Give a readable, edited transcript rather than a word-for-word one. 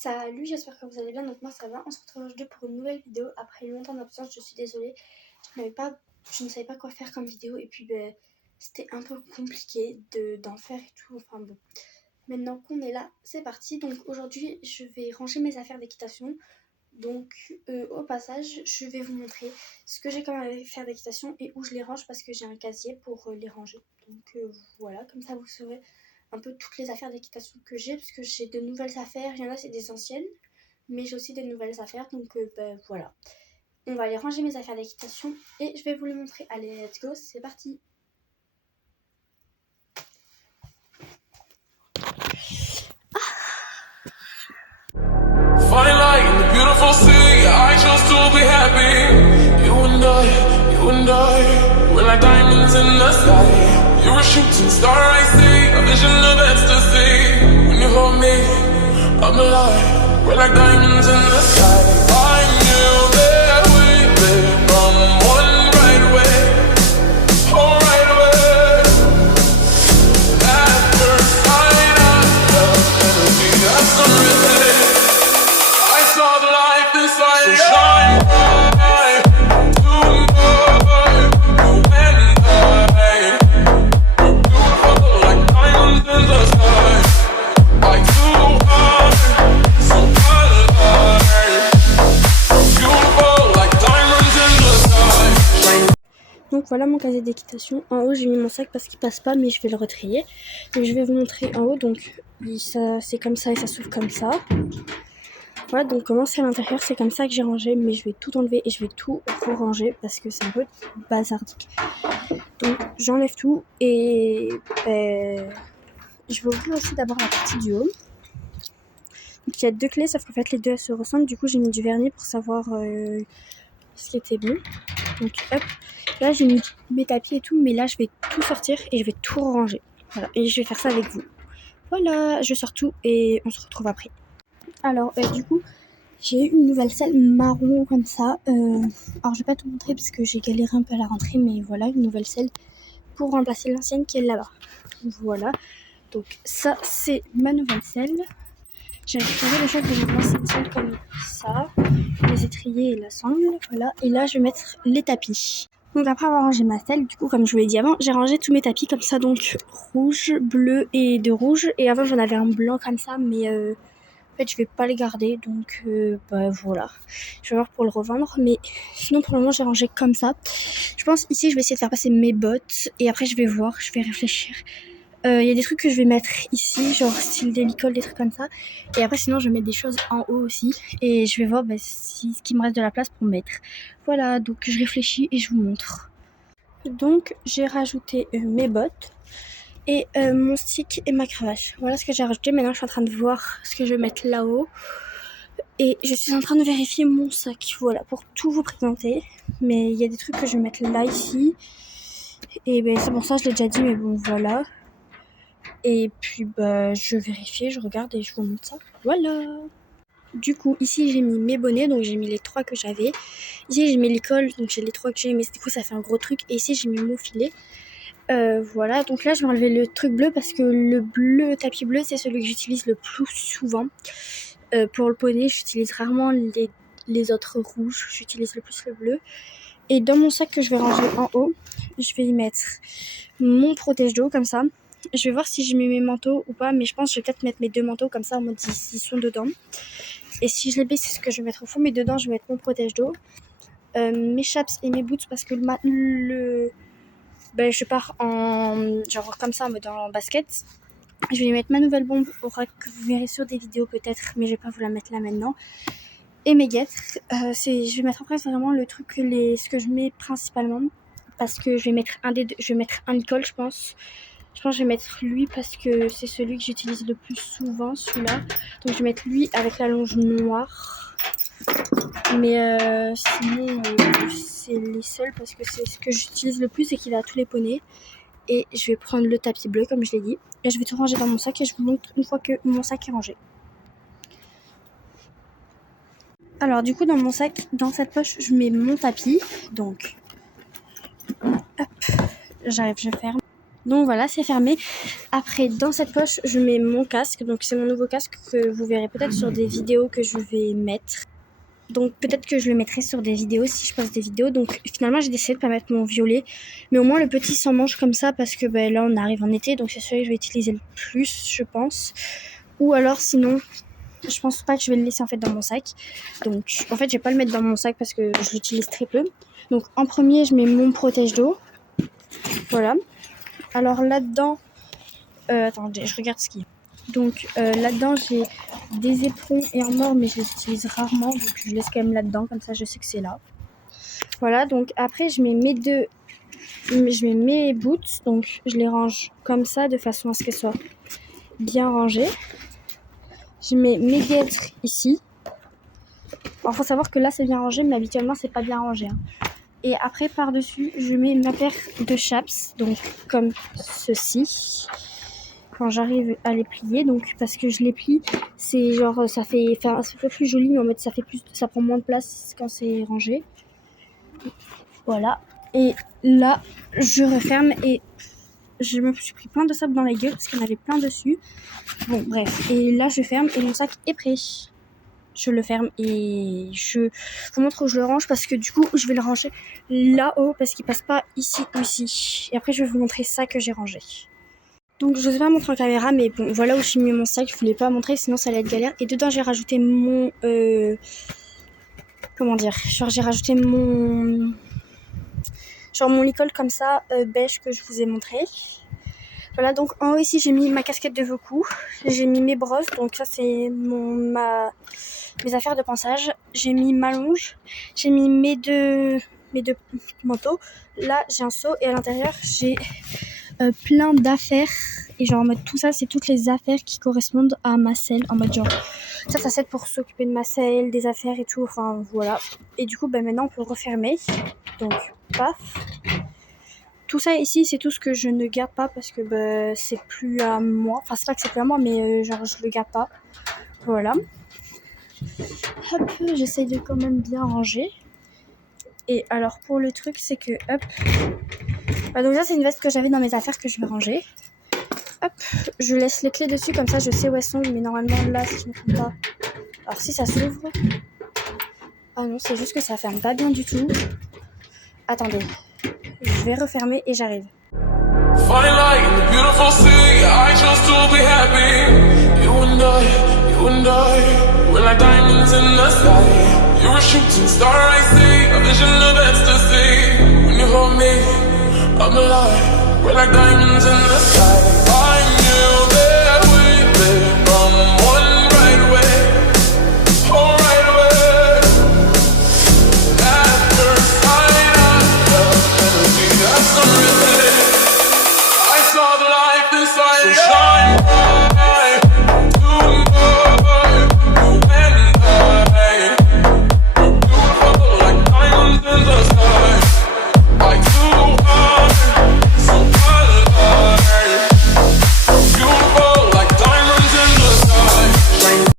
Salut, j'espère que vous allez bien. Donc moi ça va. On se retrouve aujourd'hui pour une nouvelle vidéo. Après longtemps d'absence, je suis désolée. Je ne savais pas quoi faire comme vidéo et puis c'était un peu compliqué d'en faire et tout. Enfin bon. Maintenant qu'on est là, c'est parti. Donc aujourd'hui, je vais ranger mes affaires d'équitation. Donc au passage, je vais vous montrer ce que j'ai comme affaires d'équitation et où je les range parce que j'ai un casier pour les ranger. Donc voilà, comme ça vous saurez un peu toutes les affaires d'équitation que j'ai parce que j'ai de nouvelles affaires. Il y en a c'est des anciennes, mais j'ai aussi des nouvelles affaires. Donc voilà, on va aller ranger mes affaires d'équitation et je vais vous les montrer. Allez, let's go, c'est parti. Fine light in the beautiful sea, I chose to be happy. You and I, we're like diamonds in the sky. You're a shooting star, I see, a vision of ecstasy. When you hold me, I'm alive. We're like diamonds in the sky. I knew that we'd live from one right away. Oh, right away. At first sight, I felt energy, that's unreal. I saw the light inside. So shine bright tonight. You and I, we're beautiful like diamonds in the sky. Like two hearts, so alive. We're beautiful like diamonds in the sky. Donc voilà mon casier d'équitation. En haut j'ai mis mon sac parce qu'il passe pas, mais je vais le retrier. Donc je vais vous montrer en haut. Donc ça c'est comme ça et ça s'ouvre comme ça. Voilà, donc comment c'est à l'intérieur, c'est comme ça que j'ai rangé, mais je vais tout enlever et je vais tout re-ranger parce que c'est un peu bazardique. Donc j'enlève tout et je vais ouvrir aussi d'abord la partie du haut. Donc il y a deux clés, sauf qu'en fait les deux elles se ressemblent, du coup j'ai mis du vernis pour savoir ce qui était bon. Donc hop, là j'ai mis mes tapis et tout, mais là je vais tout sortir et je vais tout ranger. Voilà, et je vais faire ça avec vous. Voilà, je sors tout et on se retrouve après. Alors du coup, j'ai eu une nouvelle selle marron comme ça. Alors je vais pas tout montrer parce que j'ai galéré un peu à la rentrée, mais voilà, une nouvelle selle pour remplacer l'ancienne qui est là-bas. Voilà, donc ça c'est ma nouvelle selle. J'ai récupéré le choc de mon ancienne selle comme ça, les étriers et la sangle, voilà. Et là je vais mettre les tapis. Donc après avoir rangé ma selle, du coup comme je vous l'ai dit avant, j'ai rangé tous mes tapis comme ça, donc rouge, bleu et de rouge. Et avant j'en avais un blanc comme ça, mais en fait je vais pas les garder, donc voilà. Je vais voir pour le revendre, mais sinon pour le moment j'ai rangé comme ça. Je pense ici je vais essayer de faire passer mes bottes et après je vais voir, je vais réfléchir. Y a des trucs que je vais mettre ici, genre style d'école, des trucs comme ça. Et après sinon je vais mettre des choses en haut aussi. Et je vais voir ce qu'il me reste de la place pour mettre. Voilà, donc je réfléchis et je vous montre. Donc j'ai rajouté mes bottes et mon stick et ma cravache. Voilà ce que j'ai rajouté. Maintenant je suis en train de voir ce que je vais mettre là-haut. Et je suis en train de vérifier mon sac. Voilà, pour tout vous présenter. Mais il y a des trucs que je vais mettre là, ici. Et c'est pour ça je l'ai déjà dit, mais bon voilà. Et puis je vérifie, je regarde et je vous montre ça. Voilà. Du coup ici j'ai mis mes bonnets, donc j'ai mis les 3 que j'avais. Ici j'ai mis l'école, donc j'ai les 3 que j'ai, mais du coup ça fait un gros truc. Et ici j'ai mis mon filet. Voilà, donc là je vais enlever le truc bleu parce que le tapis bleu c'est celui que j'utilise le plus souvent. Pour le poney j'utilise rarement les autres rouges, j'utilise le plus le bleu. Et dans mon sac que je vais ranger en haut, je vais y mettre mon protège-dos comme ça. Je vais voir si je mets mes manteaux ou pas, mais je pense que je vais peut-être mettre mes 2 manteaux comme ça en mode ils sont dedans. Et si je les baisse, c'est ce que je vais mettre au fond, mais dedans je vais mettre mon protège-dos, mes chaps et mes boots parce que je pars en genre comme ça en mode en basket. Je vais mettre ma nouvelle bombe au rack que vous verrez sur des vidéos peut-être, mais je vais pas vous la mettre là maintenant. Et mes guêtres, je vais mettre après vraiment le truc ce que je mets principalement parce que je vais mettre un Nicole je pense. Je pense que je vais mettre lui parce que c'est celui que j'utilise le plus souvent, celui-là. Donc je vais mettre lui avec la longe noire. Mais sinon c'est les seuls parce que c'est ce que j'utilise le plus et qu'il a à tous les poneys. Et je vais prendre le tapis bleu comme je l'ai dit. Et je vais tout ranger dans mon sac et je vous montre une fois que mon sac est rangé. Alors du coup dans mon sac, dans cette poche, je mets mon tapis. Donc hop, j'arrive, je ferme. Donc voilà, c'est fermé. Après, dans cette poche, je mets mon casque. Donc c'est mon nouveau casque que vous verrez peut-être sur des vidéos que je vais mettre. Donc peut-être que je le mettrai sur des vidéos si je poste des vidéos. Donc finalement, j'ai décidé de pas mettre mon violet. Mais au moins, le petit s'en mange comme ça parce que là, on arrive en été. Donc c'est celui que je vais utiliser le plus, je pense. Ou alors sinon, je pense pas que je vais le laisser en fait dans mon sac. Donc en fait, je vais pas le mettre dans mon sac parce que je l'utilise très peu. Donc en premier, je mets mon protège d'eau. Voilà. Alors là-dedans, attendez, je regarde ce qu'il y a. Donc là-dedans, j'ai des éperons et un mort, mais je les utilise rarement. Donc je laisse quand même là-dedans, comme ça je sais que c'est là. Voilà, donc après je mets mes boots. Donc je les range comme ça, de façon à ce qu'elles soient bien rangées. Je mets mes guêtres ici. Alors faut savoir que là c'est bien rangé, mais habituellement c'est pas bien rangé. Et après par-dessus, je mets ma paire de chaps, donc comme ceci. Quand j'arrive à les plier, donc parce que je les plie, c'est genre ça fait un peu plus joli, mais en mode ça prend moins de place quand c'est rangé. Voilà. Et là, je referme et je me suis pris plein de sable dans la gueule parce qu'il y en avait plein dessus. Bon, bref. Et là, je ferme et mon sac est prêt. Je le ferme et je vous montre où je le range parce que du coup, je vais le ranger là-haut parce qu'il passe pas ici ou ici. Et après, je vais vous montrer ça que j'ai rangé. Donc je vais pas montrer en caméra, mais bon, voilà où j'ai mis mon sac. Je voulais pas montrer, sinon ça allait être galère. Et dedans j'ai rajouté mon comment dire, genre j'ai rajouté mon licol comme ça beige que je vous ai montré. Voilà, donc en haut ici j'ai mis ma casquette de Voku, j'ai mis mes brosses, donc ça c'est mes affaires de pansage. J'ai mis ma longe, j'ai mis mes deux manteaux. Là j'ai un seau et à l'intérieur j'ai plein d'affaires. Et genre en mode tout ça, c'est toutes les affaires qui correspondent à ma selle. En mode genre, ça sert pour s'occuper de ma selle, des affaires et tout. Enfin voilà. Et du coup, maintenant on peut refermer. Donc, paf. Tout ça ici, c'est tout ce que je ne garde pas parce que c'est plus à moi. Enfin, c'est pas que c'est plus à moi, mais genre je le garde pas. Voilà. Hop, j'essaye de quand même bien ranger. Et alors pour le truc, c'est que hop. Donc ça, c'est une veste que j'avais dans mes affaires que je vais ranger. Hop, je laisse les clés dessus, comme ça je sais où elles sont, mais normalement là, si je ne me trompe pas. Alors si ça s'ouvre. Ah non, c'est juste que ça ferme pas bien du tout. Attendez, je vais refermer et j'arrive. Funny light in the beautiful sea, I chose to be happy. You and I, we're like diamonds in the sky. You're a shooting star, I see, a vision of ecstasy. When you hold me, I'm alive. We're like diamonds in the sky.